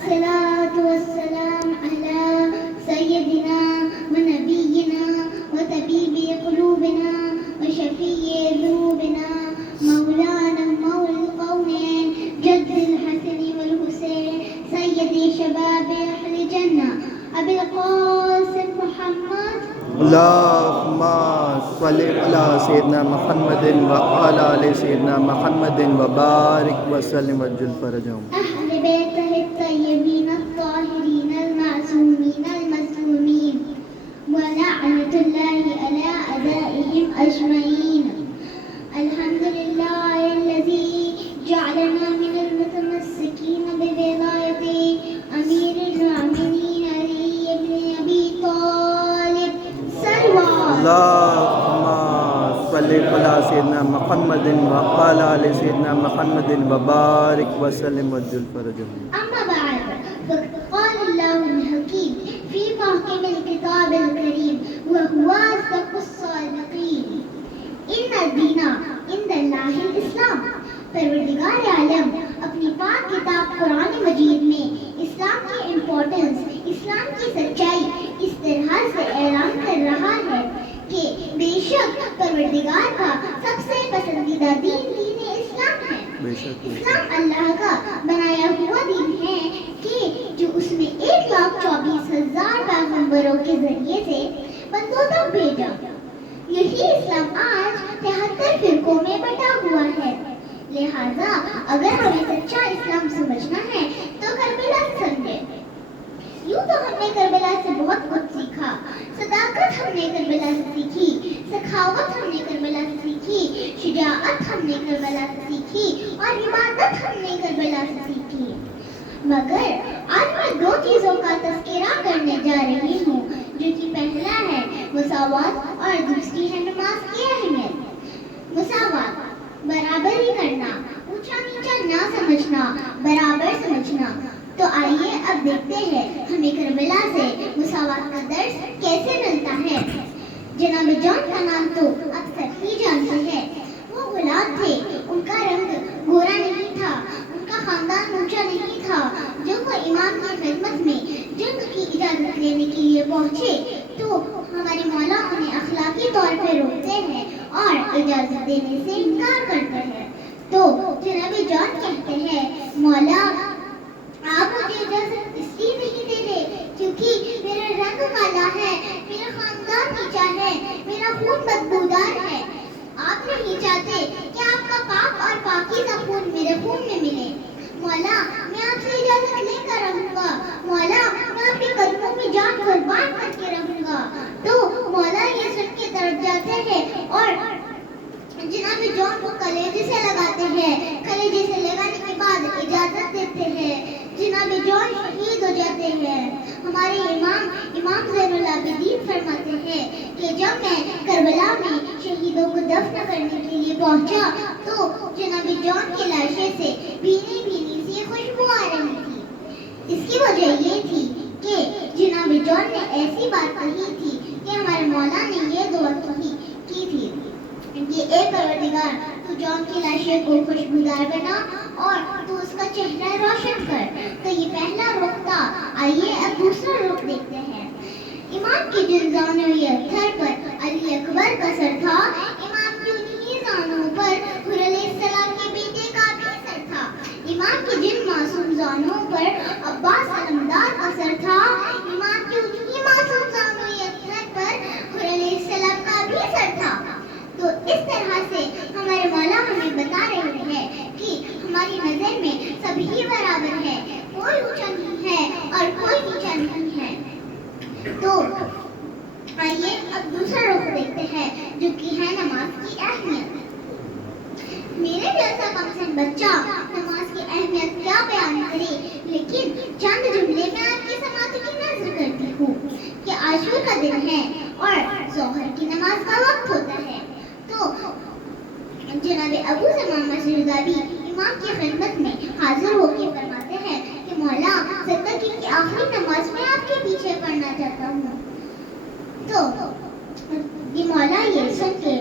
الصلاة والسلام على سيدنا ونبينا وطبيب قلوبنا وشفيع ذنوبنا مولانا مولى القومين جد الحسن والحسين سيد شباب أهل الجنة أبي القاسم محمد اللهم صل على سيدنا محمد وعلى آل سيدنا محمد وبارك وسلم وجل فرجهم. أهل بيته الطيبين الطاهرين المعصومين المظلومين ولعنة الله على أعدائهم أجمعين. الحمد لله الذي جعلنا من المتمسكين بولاية أمير المؤمنين علي بن أبي طالب. اللهم صل على سيدنا محمد وعلى آل سيدنا محمد وبارك وسلم وجل فرجهم. أما بعد فقد قال الله الحكيم في محكم الكتاب الكريم وهو أصدق الصادقين إن الدين عند الله الإسلام. پروردگار عالم اپنی پاک کتاب قرآن مجید میں اسلام کی امپورٹنس، اسلام کی سچائی اس طرح سے اعلان کر رہا ہے کہ بے شک پروردگار کا سب سے پسندیدہ دین دین اسلام ہے. اسلام اللہ کا بنایا ہوا دین ہے کہ جو اس میں 1,24,000 پیغمبروں کے ذریعے سے بندوں تک بھیجا. یہی اسلام آج 73 فرقوں میں بٹا ہوا ہے. لہذا اگر ہمیں سچا اسلام سمجھنا ہے تو کربلا سے سمجھے. یوں تو ہم نے کربلا سے بہت کچھ سیکھا. صداقت ہم نے کربلا سے سیکھی، سخاوت ہم نے کربلا سے سیکھی، شجاعت ہم نے کربلا سے سیکھی اور عبادت ہم نے کربلا سے سیکھی. مگر آج میں 2 چیزوں کا تذکرہ کرنے جا رہی ہوں، جو کہ پہلا ہے مساوات اور دوسری ہے نماز کی اہمیت. مساوات، برابری کرنا، اونچا نیچا نہ سمجھنا، برابر سمجھنا. تو آئیے اب دیکھتے ہیں ہمیں کربلا سے مساوات کا درس کیسے ملتا ہے. جناب جان کا نام تو آپ سب ہی جانتے ہیں. وہ غلام تھے، ان کا رنگ گورا نہیں تھا، ان کا خاندان اونچا نہیں تھا. جو وہ امام کی خدمت میں جنگ کی اجازت لینے کے لیے پہنچے تو ہمارے مولا انہیں اخلاقی طور پہ روکتے ہیں اور اجازت دینے سے انکار کرتے ہیں. تو جناب جان کہتے ہیں مولا آپ مجھے اجازت اس لیے نہیں دے رہے کیونکہ میرا رنگ کالا ہے، میرا خاندان نیچا ہے، میرا خون بدبودار ہے. آپ نہیں چاہتے کہ آپ کا پاک اور پاکیزہ خون میرے خون میں ملے. مولا میں آپ سے اجازت لے کر رہوں گا. مولا میں آپ کے قدموں میں جان قربان کر کے رہوں گا. تو مولا یہ سن کے تڑپ جاتے ہیں اور جناب جان کو کلیجے سے لگاتے ہیں. کلیجے سے لگانے کے بعد اجازت دیتے ہیں. جناب جان شہید ہو جاتے ہیں. ہمارے امام زین العابدین فرماتے ہیں کہ جب میں کربلا میں شہیدوں کو دفن کرنے کے لیے پہنچا تو جناب جان کی لاشیں سے بھینی بھینی سی خوشبو آ رہی تھی. اس کی وجہ یہ تھی کہ جناب جان نے ایسی بات کہی تھی کہ ہمارے مولا نے یہ دعا کی تھی کہ اے پروردگار تو جان کی لاشیں کو خوشبودار بنا اور تو اس کا چہرہ روشن کر. تو یہ پہلا رخ تھا. آئیے اب دوسرا رخ دیکھتے ہیں. امام کی جن زانوی اتھر پر علی اکبر کا سر تھا، امام کی انہی زانوں پر حر علیہ السلام کے بیٹے کا بھی سر تھا. امام کی جن معصوم زانوں پر عباس علمدار کا سر تھا، امام کی انہی معصوم زانوی اتھر پر حر علیہ السلام کا بھی سر تھا. تو اس طرح سے ہمارے مولا ہمیں بتا رہے ہیں کہ ہماری نظر میں سبھی برابر ہے، کوئی اونچا نہیں ہے اور کوئی نیچا نہیں ہے. تو آئیے اب دوسرا رخ دیکھتے ہیں جو کہ ہے نماز کی اہمیت. میرے جیسا کمسن بچہ نماز کی اہمیت کیا بیان کرے، لیکن چند جملے میں آپ کی سماعت کی نظر کرتی ہوں کہ عاشور کا دن ہے اور ظہر کی نماز کا وقت ہوتا ہے. تو جناب ابو زمامہ زردابی امام کی خدمت میں حاضر ہو کے فرماتے ہیں کہ مولا زندگی کی آخری نماز میں آپ کے پیچھے پڑھنا چاہتا ہوں. تو یہ مولا یہ سن کے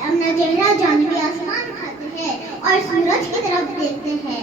اپنا چہرہ جانبی آسمان اٹھاتے ہیں اور سورج کی طرف دیکھتے ہیں.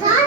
7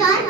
4